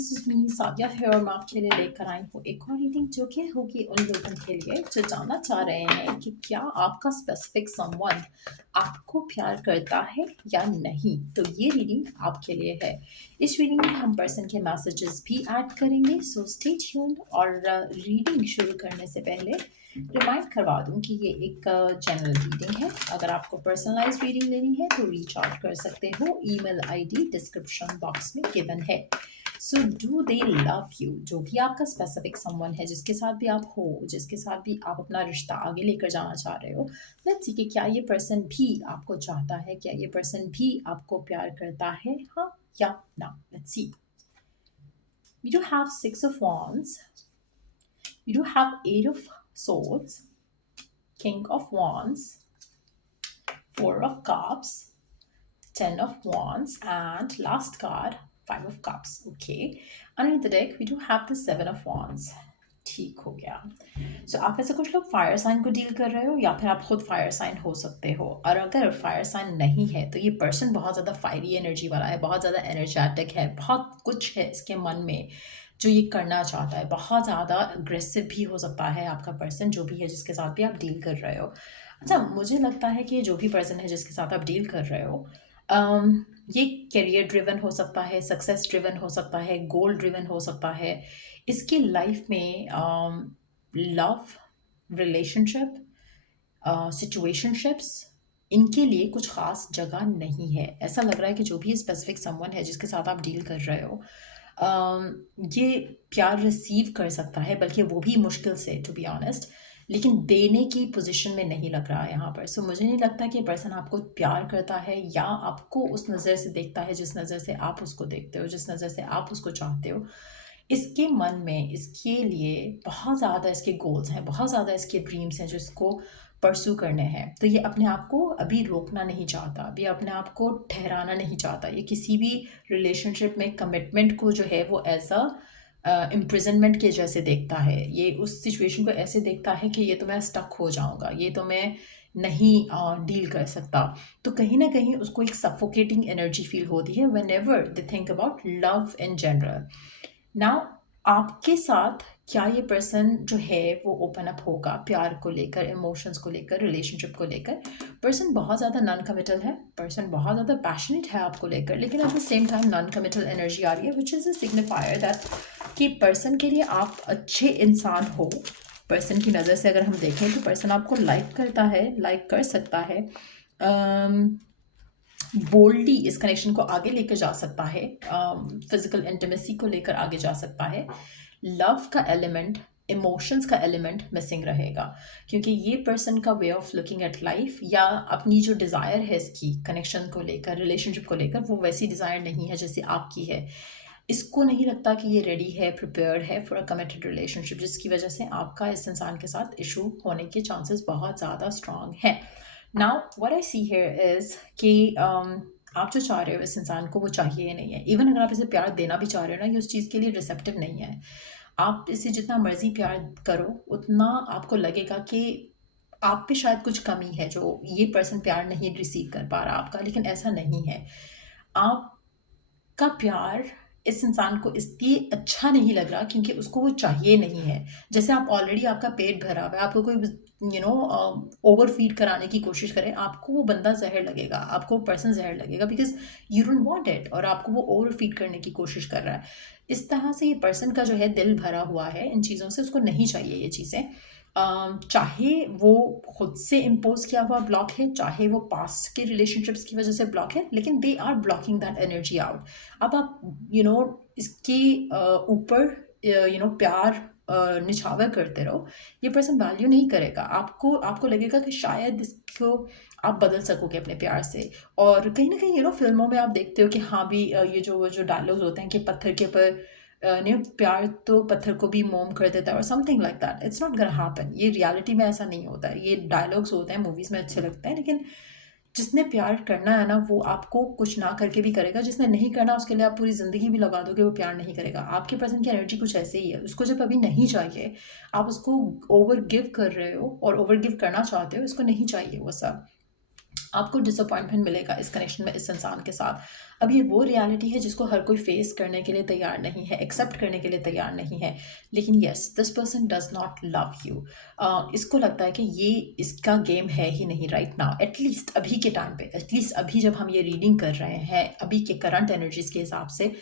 This is me Sadia है और मैं आपके लिए लेकर आई हूँ एक और रीडिंग जो कि होगी उन लोगों के लिए जो जानना चाह रहे हैं कि क्या आपका स्पेसिफिक समवन आपको प्यार करता है या नहीं। तो ये रीडिंग आपके लिए है। इस रीडिंग में हम पर्सन के मैसेजेस भी ऐड करेंगे, सो स्टे ट्यून्ड। और रीडिंग शुरू करने से पहले रिमाइंड करवा दूं कि ये एक जनरल रीडिंग है। अगर आपको पर्सनलाइज रीडिंग लेनी है तो रीच आउट कर सकते हो। ईमेल आईडी डिस्क्रिप्शन बॉक्स में गिवन है। So do they love you, जो भी आपका स्पेसिफिक समवन है, जिसके साथ भी आप हो, जिसके साथ भी आप अपना रिश्ता आगे लेकर जाना चाह रहे हो, लेट्स सी कि क्या ये पर्सन भी आपको चाहता है, क्या ये पर्सन भी आपको प्यार करता है, हाँ या ना। Let's see. We do have Six of Wands. We do have Eight of Swords, King of Wands, Four of Cups, Ten of Wands, and last card, Five of Cups. Okay. Underneath the deck, we do have the Seven of Wands. ठीक हो गया। सो आप ऐसे कुछ लोग fire sign को deal कर रहे हो या फिर आप खुद फायर साइन हो सकते हो। और अगर फायर साइन नहीं है तो ये पर्सन बहुत ज़्यादा फायरी एनर्जी वाला है, बहुत ज़्यादा एनर्जेटिक है, बहुत कुछ है इसके मन में जो ये करना चाहता है। बहुत ज़्यादा अग्रेसिव भी हो सकता है आपका पर्सन, जो भी है जिसके साथ भी आप डील कर रहे हो। अच्छा, मुझे लगता है कि जो भी पर्सन है जिसके साथ आप डील कर रहे हो, ये करियर ड्रिवन हो सकता है, सक्सेस ड्रिवन हो सकता है, गोल ड्रिवन हो सकता है। इसकी लाइफ में लव, रिलेशनशिप, सिचुएशनशिप्स, इनके लिए कुछ ख़ास जगह नहीं है। ऐसा लग रहा है कि जो भी स्पेसिफिक समवन है जिसके साथ आप डील कर रहे हो, ये प्यार रिसीव कर सकता है, बल्कि वो भी मुश्किल से, टू बी ऑनेस्ट, लेकिन देने की पोजीशन में नहीं लग रहा है यहाँ पर। सो मुझे नहीं लगता कि पर्सन आपको प्यार करता है या आपको उस नज़र से देखता है जिस नज़र से आप उसको देखते हो, जिस नज़र से आप उसको चाहते हो। इसके मन में इसके लिए बहुत ज़्यादा इसके गोल्स हैं, बहुत ज़्यादा इसके ड्रीम्स हैं जो इसको परसू करने हैं। तो ये अपने आप को अभी रोकना नहीं चाहता, अभी अपने आप को ठहराना नहीं चाहता। ये किसी भी रिलेशनशिप में कमिटमेंट को जो है वो एज अ इम्प्रिजनमेंट के जैसे देखता है। ये उस सिचुएशन को ऐसे देखता है कि ये तो मैं स्टक हो जाऊंगा, ये तो मैं नहीं डील कर सकता। तो कहीं ना कहीं उसको एक सफोकेटिंग एनर्जी फील होती है when ever they think about love in general. Now आपके साथ क्या ये पर्सन जो है वो ओपन अप होगा प्यार को लेकर, इमोशंस को लेकर, रिलेशनशिप को लेकर। पर्सन बहुत ज़्यादा नॉन कमिटल है, पर्सन बहुत ज़्यादा पैशनेट है आपको लेकर, लेकिन at the same time noncommittal energy आ रही है, which is a signifier that कि पर्सन के लिए आप अच्छे इंसान हो। पर्सन की नज़र से अगर हम देखें तो पर्सन आपको लाइक करता है, लाइक कर सकता है, बोल्डली इस कनेक्शन को आगे लेकर जा सकता है, फिजिकल इंटीमेसी को लेकर आगे जा सकता है। लव का एलिमेंट, इमोशंस का एलिमेंट मिसिंग रहेगा, क्योंकि ये पर्सन का way of looking at life या अपनी जो डिज़ायर है इसकी कनेक्शन को लेकर, रिलेशनशिप को लेकर, वो वैसी डिज़ायर नहीं है जैसे आपकी है। इसको नहीं लगता कि ये रेडी है, प्रिपेयर्ड है फॉर अ कमिटेड रिलेशनशिप, जिसकी वजह से आपका इस इंसान के साथ इशू होने के चांसेस बहुत ज़्यादा स्ट्रांग हैं। Now what I see here is कि आप जो चाह रहे हो इस इंसान को वो चाहिए ही नहीं है। इवन अगर आप इसे प्यार देना भी चाह रहे हो ना, ये उस चीज़ के लिए रिसेप्टिव नहीं है। आप इसे जितना मर्ज़ी प्यार करो उतना आपको लगेगा कि आप पे शायद कुछ कमी है जो ये पर्सन प्यार नहीं रिसीव कर पा रहा आपका, लेकिन ऐसा नहीं है। आपका प्यार इस इंसान को इसलिए अच्छा नहीं लग रहा क्योंकि उसको वो चाहिए नहीं है। जैसे आप ऑलरेडी, आपका पेट भरा हुआ है, आपको कोई ओवर फीड कराने की कोशिश करे, आपको वो बंदा जहर लगेगा, आपको वो पर्सन जहर लगेगा, because you don't want it, और आपको वो ओवर फीड करने की कोशिश कर रहा है। इस तरह से ये पर्सन का जो है दिल भरा हुआ है इन चीज़ों से, उसको नहीं चाहिए ये चीज़ें। चाहे वो खुद से इम्पोज किया हुआ ब्लॉक है, चाहे वो पास्ट के रिलेशनशिप्स की वजह से ब्लॉक है, लेकिन they are blocking that energy out. अब आप इसके ऊपर प्यार निछावर करते रहो, ये पर्सन वैल्यू नहीं करेगा आपको। आपको लगेगा कि शायद इसको आप बदल सकोगे अपने प्यार से। और कहीं ना कहीं फिल्मों में आप देखते हो कि हाँ भी, ये जो डायलॉग्स होते हैं कि पत्थर के ऊपर प्यार तो पत्थर को भी मोम कर देता है, और something like that. It's not gonna happen. ये रियलिटी में ऐसा नहीं होता है। ये डायलॉग्स होते हैं, मूवीज़ में अच्छे लगते हैं, लेकिन जिसने प्यार करना है ना, वो आपको कुछ ना करके भी करेगा। जिसने नहीं करना, उसके लिए आप पूरी ज़िंदगी भी लगा दोगे, वो प्यार नहीं करेगा। आपके पर्सन की एनर्जी कुछ ऐसे ही है। उसको जब अभी नहीं चाहिए, आप उसको ओवर गिव कर रहे हो और ओवर गिव करना चाहते हो, इसको नहीं चाहिए वो सब। आपको डिसअपॉइंटमेंट मिलेगा इस कनेक्शन में इस इंसान के साथ। अब ये वो रियलिटी है जिसको हर कोई फेस करने के लिए तैयार नहीं है, एक्सेप्ट करने के लिए तैयार नहीं है। लेकिन yes, this person does not love you. इसको लगता है कि ये इसका गेम है ही नहीं राइट नाउ, एटलीस्ट अभी के टाइम पे, एटलीस्ट अभी जब हम ये रीडिंग कर रहे हैं, अभी के करंट एनर्जीज के हिसाब से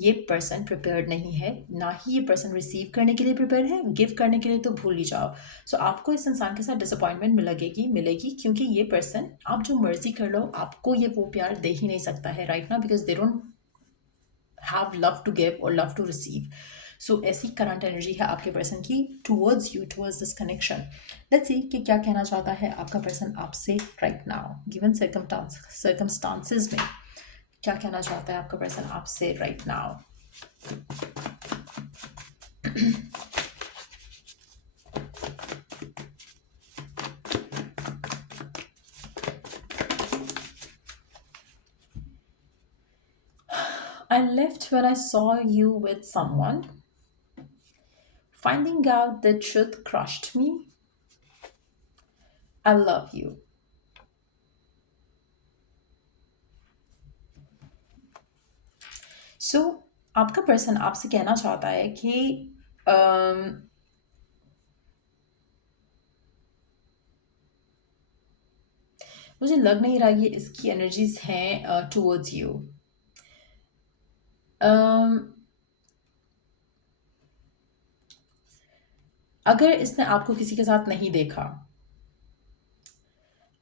ये पर्सन प्रिपेयर्ड नहीं है, ना ही ये पर्सन रिसीव करने के लिए प्रिपेयर है। गिव करने के लिए तो भूल ही जाओ। सो आपको इस इंसान के साथ डिसअपॉइंटमेंट मिलेगी क्योंकि ये पर्सन, आप जो मर्जी कर लो, आपको ये वो प्यार दे ही नहीं सकता है राइट ना, because they don't have love to give और लव टू रिसीव। सो ऐसी करंट एनर्जी है आपके पर्सन की towards you, towards this connection. Let's see कि क्या कहना चाहता है आपका पर्सन आपसे राइट नाउ, गिवन सर्कमस्टांसेस में क्या कहना चाहता है आपका पर्सन आपसे right now. I left when I saw you with someone. Finding out the truth crushed me. I love you. So, आपका पर्सन आपसे कहना चाहता है कि मुझे लग नहीं रहा ये इसकी एनर्जीज हैं टूवर्ड्स यू। अगर इसने आपको किसी के साथ नहीं देखा,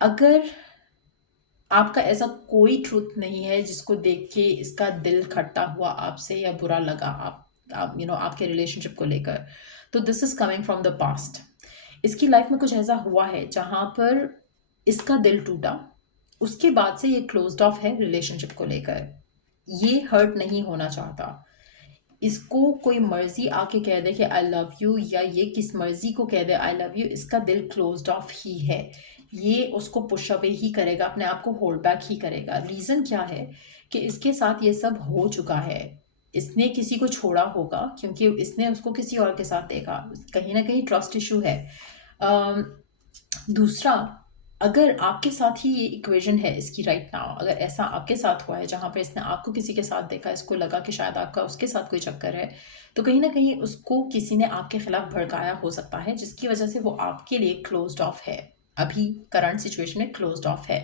अगर आपका ऐसा कोई ट्रूथ नहीं है जिसको देख के इसका दिल खट्टा हुआ आपसे या बुरा लगा आप आपके रिलेशनशिप को लेकर, तो this is coming from the past. इसकी लाइफ में कुछ ऐसा हुआ है जहां पर इसका दिल टूटा, उसके बाद से ये क्लोज्ड ऑफ है रिलेशनशिप को लेकर। ये हर्ट नहीं होना चाहता। इसको कोई मर्जी आके कह दे कि आई लव यू, या ये किस मर्जी को कह दे आई लव यू, इसका दिल क्लोज्ड ऑफ ही है। ये उसको पुश अवे ही करेगा, अपने आप को होल्ड बैक ही करेगा। रीज़न क्या है कि इसके साथ ये सब हो चुका है। इसने किसी को छोड़ा होगा क्योंकि इसने उसको किसी और के साथ देखा। कहीं ना कहीं ट्रस्ट इशू है। दूसरा, अगर आपके साथ ही ये इक्वेशन है इसकी राइट नाउ, अगर ऐसा आपके साथ हुआ है जहाँ पर इसने आपको किसी के साथ देखा, इसको लगा कि शायद आपका उसके साथ कोई चक्कर है, तो कहीं ना कहीं उसको किसी ने आपके खिलाफ भड़काया हो सकता है, जिसकी वजह से वो आपके लिए क्लोज्ड ऑफ है। अभी करंट सिचुएशन में क्लोज्ड ऑफ है।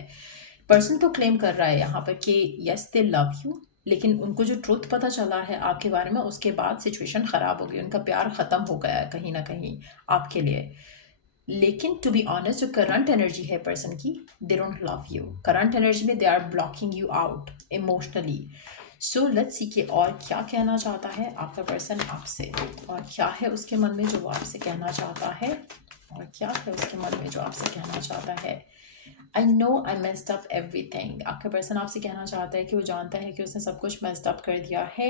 पर्सन तो क्लेम कर रहा है यहाँ पर कि यस दे लव यू, लेकिन उनको जो ट्रूथ पता चला है आपके बारे में, उसके बाद सिचुएशन ख़राब हो गई, उनका प्यार ख़त्म हो गया है कहीं ना कहीं आपके लिए। लेकिन टू बी ऑनेस्ट, जो करंट एनर्जी है पर्सन की, they don't love you. Current energy में they are blocking you out emotionally. So let's see कि और क्या कहना चाहता है आपका पर्सन आपसे, और क्या है उसके मन में जो वो आपसे कहना चाहता है, और क्या है उसके मन में जो आपसे कहना चाहता है। I know I messed up everything. आपका पर्सन आपसे कहना चाहता है कि वो जानता है कि उसने सब कुछ मेस्ड अप कर दिया है।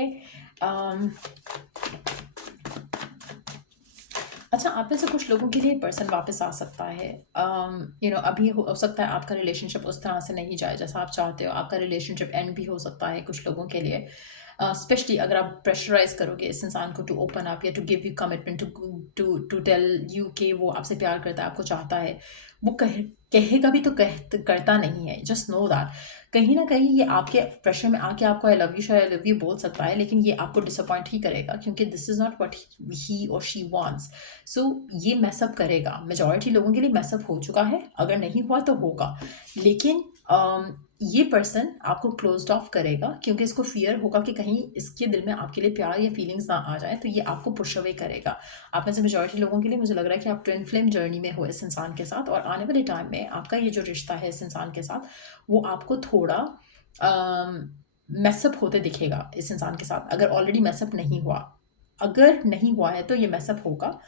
अच्छा, आप में से कुछ लोगों के लिए पर्सन वापस आ सकता है। अभी हो सकता है आपका रिलेशनशिप उस तरह से नहीं जाए जैसा आप चाहते हो। आपका रिलेशनशिप एंड भी हो सकता है कुछ लोगों के लिए, स्पेशली अगर आप प्रेशराइज करोगे इस इंसान को टू ओपन अप या to give you commitment, to tell you कि वो आपसे प्यार करता है, आपको चाहता है। वो कहेगा भी तो करता नहीं है। जस्ट नो दैट कहीं ना कहीं ये आपके प्रेशर में आके आपको आई लव यू, शायद आई लव यू बोल सकता है, लेकिन ये आपको डिसअपॉइंट ही करेगा क्योंकि this is not what he और शी वांट्स। सो ये मैसअप करेगा। मेजॉरिटी लोगों के लिए मैसअप हो चुका है, अगर नहीं हुआ तो होगा। लेकिन ये पर्सन आपको क्लोज्ड ऑफ करेगा क्योंकि इसको फियर होगा कि कहीं इसके दिल में आपके लिए प्यार या फीलिंग्स ना आ जाए, तो ये आपको पुश अवे करेगा। आप में से मेजॉरिटी लोगों के लिए मुझे लग रहा है कि आप ट्विन फ्लेम जर्नी में हो इस इंसान के साथ, और आने वाले टाइम में आपका ये जो रिश्ता है इस इंसान के साथ, वो आपको थोड़ा मैसअप होते दिखेगा इस इंसान के साथ, अगर ऑलरेडी मैसअप नहीं हुआ। अगर नहीं हुआ है तो ये मैसअप होगा।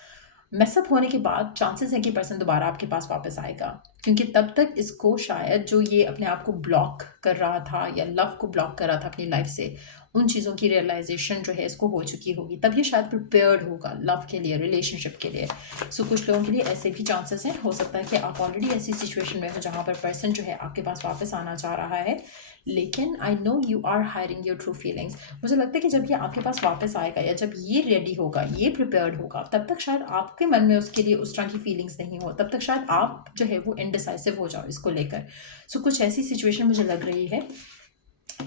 मैसअप होने के बाद चांसेस है कि पर्सन दोबारा आपके पास वापस आएगा, क्योंकि तब तक इसको शायद जो ये अपने आप को ब्लॉक कर रहा था या लव को ब्लॉक कर रहा था अपनी लाइफ से, उन चीज़ों की रियलाइजेशन जो है इसको हो चुकी होगी, तब ये शायद प्रिपेयर्ड होगा लव के लिए, रिलेशनशिप के लिए। सो कुछ लोगों के लिए ऐसे भी चांसेस हैं, हो सकता है कि आप ऑलरेडी ऐसी सिचुएशन में हो जहाँ पर पर्सन जो है आपके पास वापस आना चाह रहा है, लेकिन I know you are hiding your true feelings. मुझे लगता है कि जब ये आपके पास वापस आएगा या जब ये रेडी होगा, ये प्रिपेयर्ड होगा, तब तक शायद आपके मन में उसके लिए उस तरह की फीलिंग्स नहीं हो, तब तक शायद आप जो है वो इनडिसाइसिव हो जाओ इसको लेकर। सो कुछ ऐसी सिचुएशन मुझे लग रही है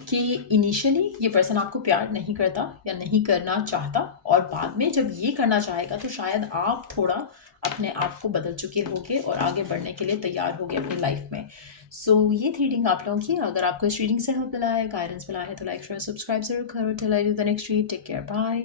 कि इनिशियली ये पर्सन आपको प्यार नहीं करता या नहीं करना चाहता, और बाद में जब ये करना चाहेगा तो शायद आप थोड़ा अपने आप को बदल चुके होगे और आगे बढ़ने के लिए तैयार होगे अपनी लाइफ में। सो ये थी रीडिंग आप लोगों की। अगर आपको इस रीडिंग से हेल्प मिला है, गाइडेंस मिला है, तो लाइक शेयर सब्सक्राइब जरूर करो। Till I do the next read, take care, bye.